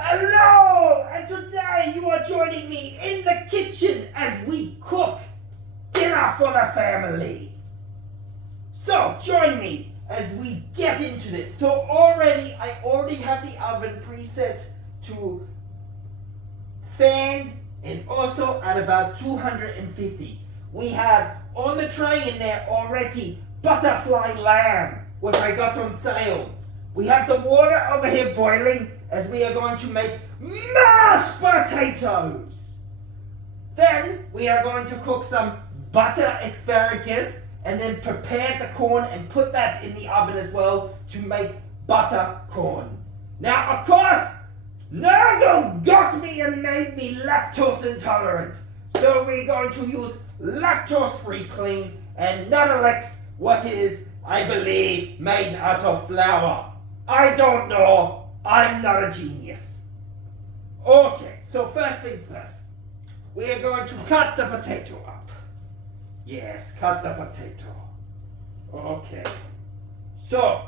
Hello! And today you are joining me in the kitchen as we cook dinner for the family. So join me as we get into this. So I already have the oven preset to fanned and also at about 250. We have on the tray in there already butterfly lamb, which I got on sale. We have the water over here boiling as we are going to make mashed potatoes. Then we are going to cook some butter asparagus and then prepare the corn and put that in the oven as well to make butter corn. Now, of course, Nurgle got me and made me lactose intolerant. So we're going to use lactose-free clean and Nuttelex, what is, I believe, made out of flour. I don't know. I'm not a genius. Okay, so first things first. We are going to cut the potato up. Yes, cut the potato. Okay. So,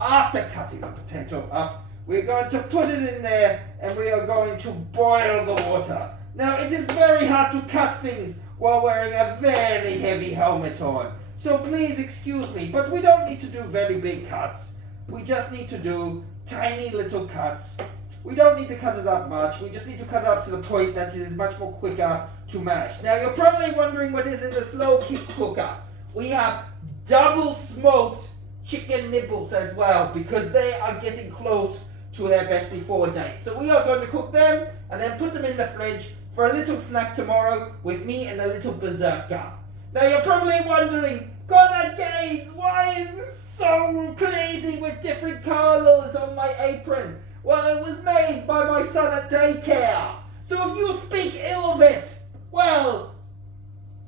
after cutting the potato up, we're going to put it in there and we are going to boil the water. Now, it is very hard to cut things while wearing a very heavy helmet on. So please excuse me, but we don't need to do very big cuts. We just need to do tiny little cuts. We don't need to cut it up much. We just need to cut it up to the point that it is much more quicker to mash. Now, you're probably wondering what is in the slow heat cooker. We have double smoked chicken nibbles as well because they are getting close to their best before date. So we are going to cook them and then put them in the fridge for a little snack tomorrow with me and a little berzerker. Now you're probably wondering, Khorne Gaines, why is this so crazy with different colours on my apron? Well, it was made by my son at daycare. So if you speak ill of it, well,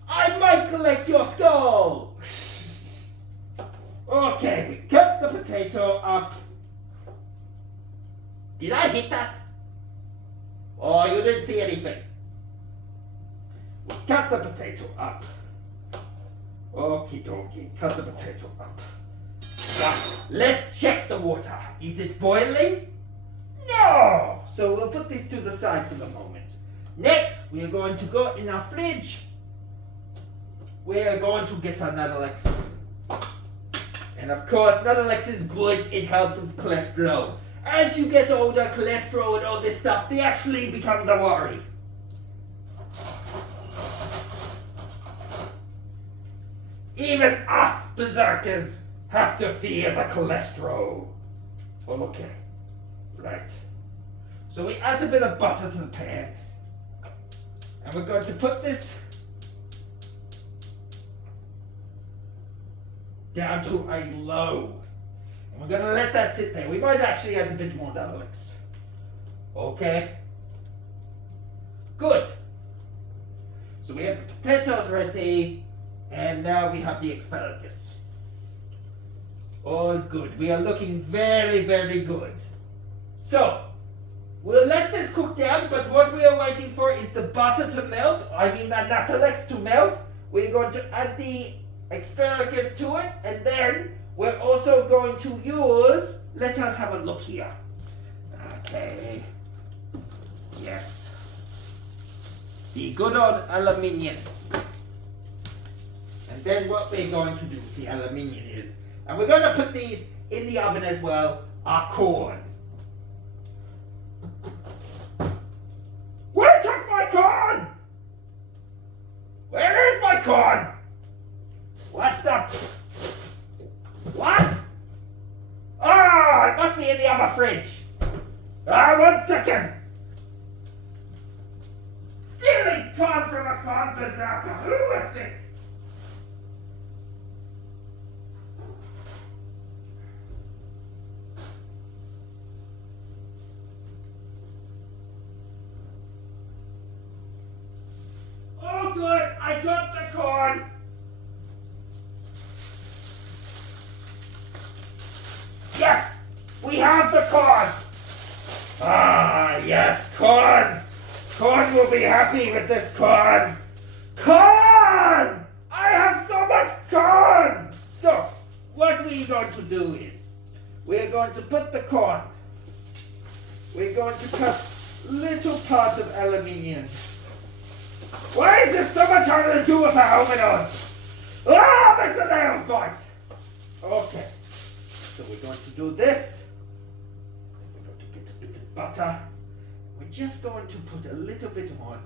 I might collect your skull. Okay, we cut the potato up. Did I hit that? Oh, you didn't see anything. We cut the potato up. Okie dokie, cut the potato up. Now, let's check the water. Is it boiling? No! So we'll put this to the side for the moment. Next, we are going to go in our fridge. We are going to get our Nuttelex. And of course, Nuttelex is good. It helps with cholesterol. As you get older, cholesterol and all this stuff, it actually becomes a worry. Even us berzerkers have to fear the cholesterol. Okay, right. So we add a bit of butter to the pan. And we're going to put this down to a low. And we're going to let that sit there. We might actually add a bit more Nuttelex. Okay? Good. So we have the potatoes ready. And now we have the asparagus. All good. We are looking very, very good. So, we'll let this cook down, but what we are waiting for is the butter to melt. I mean the Nuttelex to melt. We're going to add the asparagus to it, and then we're also going to use, let us have a look here. Okay. Yes. The good old aluminium. And then what we're going to do with the aluminium is, and we're going to put these in the oven as well, our corn. Where took my corn? Where is my corn? What the? What? Ah, it must be in the other fridge. 1 second. Stealing corn from a corn berzerker. Who would think? Good, I got the corn. Yes, we have the corn. Ah, yes, corn. Corn will be happy with this corn. Corn! I have so much corn. So, what we're going to do is, we're going to put the corn we're going to cut little parts of aluminium. Why is this so much harder to do with a helmet on? Ah, makes the nails bite. Okay, so we're going to do this. We're going to get a bit of butter. We're just going to put a little bit on,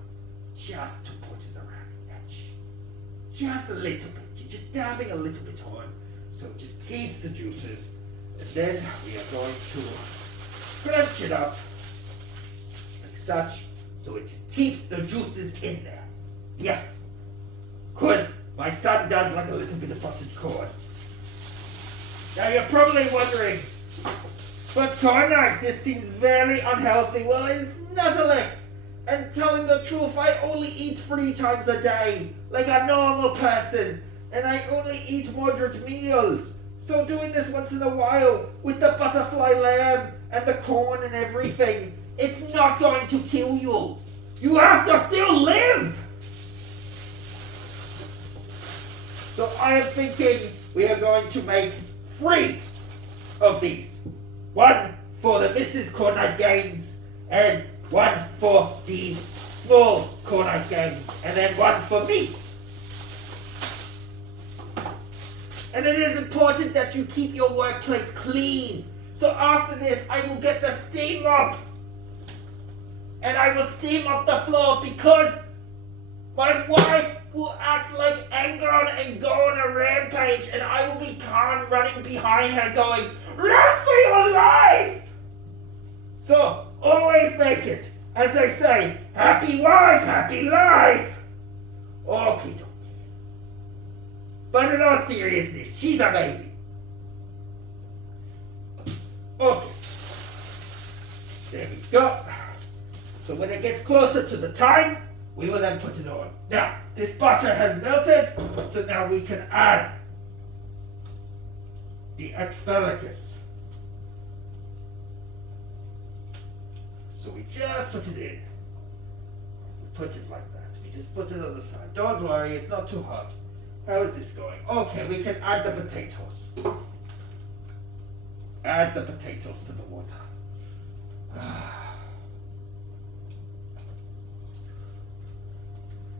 just to put it around the edge. Just a little bit. You're just dabbing a little bit on, so it just keeps the juices. And then we are going to scrunch it up like such, so it keeps the juices in there. Yes, because my son does like a little bit of buttered corn. Now you're probably wondering, but Khorne, this seems very unhealthy. Well, it's not, Alex. And telling the truth, I only eat 3 times a day, like a normal person. And I only eat moderate meals. So doing this once in a while, with the butterfly lamb and the corn and everything, it's not going to kill you. You have to still live. So I am thinking we are going to make 3 of these. 1 for the Mrs. Khorne games, and 1 for the small Khorne games, and then 1 for me. And it is important that you keep your workplace clean. So after this, I will get the steam mop. And I will steam up the floor because my wife will act like Angron and go on a rampage, and I will be Khorne running behind her going, "Run for your life!" So always make it, as they say, happy wife, happy life. Okay, dokie. But in all seriousness, she's amazing. Okay. There we go. So when it gets closer to the time, we will then put it on. Now, this butter has melted, so now we can add the asparagus. So we just put it in. We put it like that. We just put it on the side. Don't worry, it's not too hot. How is this going? Okay, we can add the potatoes. Add the potatoes to the water.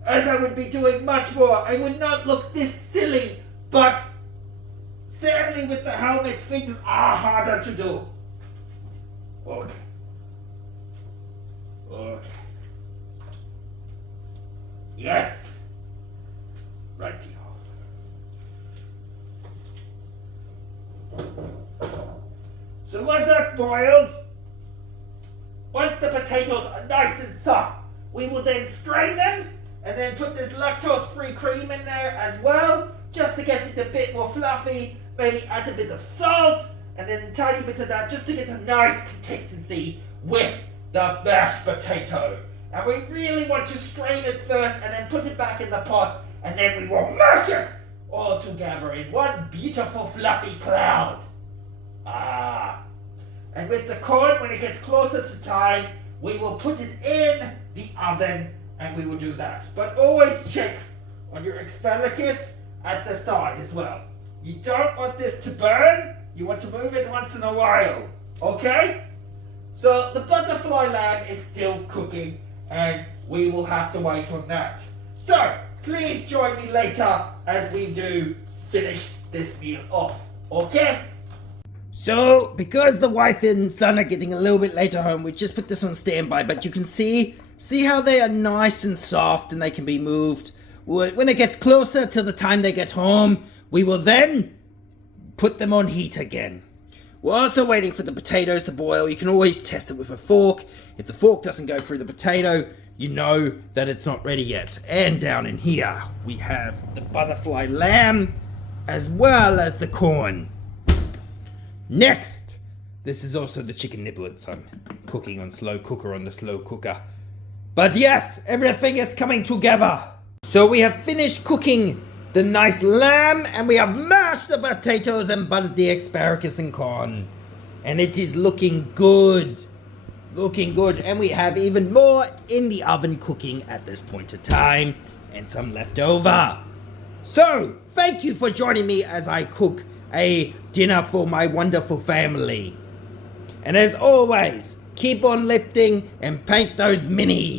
As I would be doing much more, I would not look this silly, but sadly with the helmet, things are harder to do. Okay. Okay. Yes. Righty-ho. So when that boils, once the potatoes are nice and soft, we will then strain them and then put this lactose-free cream in there as well, just to get it a bit more fluffy. Maybe add a bit of salt and then a tiny bit of that, just to get a nice consistency with the mashed potato. And we really want to strain it first and then put it back in the pot, and then we will mash it all together in one beautiful fluffy cloud. And with the corn, when it gets closer to time, we will put it in the oven and we will do that. But always check on your asparagus at the side as well. You don't want this to burn. You want to move it once in a while. Okay? So the butterfly lamb is still cooking and we will have to wait on that. So please join me later as we do finish this meal off. Okay? So, because the wife and son are getting a little bit later home, we just put this on standby, but you can see how they are nice and soft and they can be moved. When it gets closer to the time they get home, we will then put them on heat again. We're also waiting for the potatoes to boil. You can always test it with a fork. If the fork doesn't go through the potato, you know that it's not ready yet. And down in here, we have the butterfly lamb as well as the corn. Next, this is also the chicken niblets I'm cooking on slow cooker on the slow cooker. But yes, everything is coming together. So we have finished cooking the nice lamb and we have mashed the potatoes and buttered the asparagus and corn. And it is looking good. Looking good. And we have even more in the oven cooking at this point of time. And some left over. So, thank you for joining me as I cook a dinner for my wonderful family. And as always, keep on lifting and paint those minis.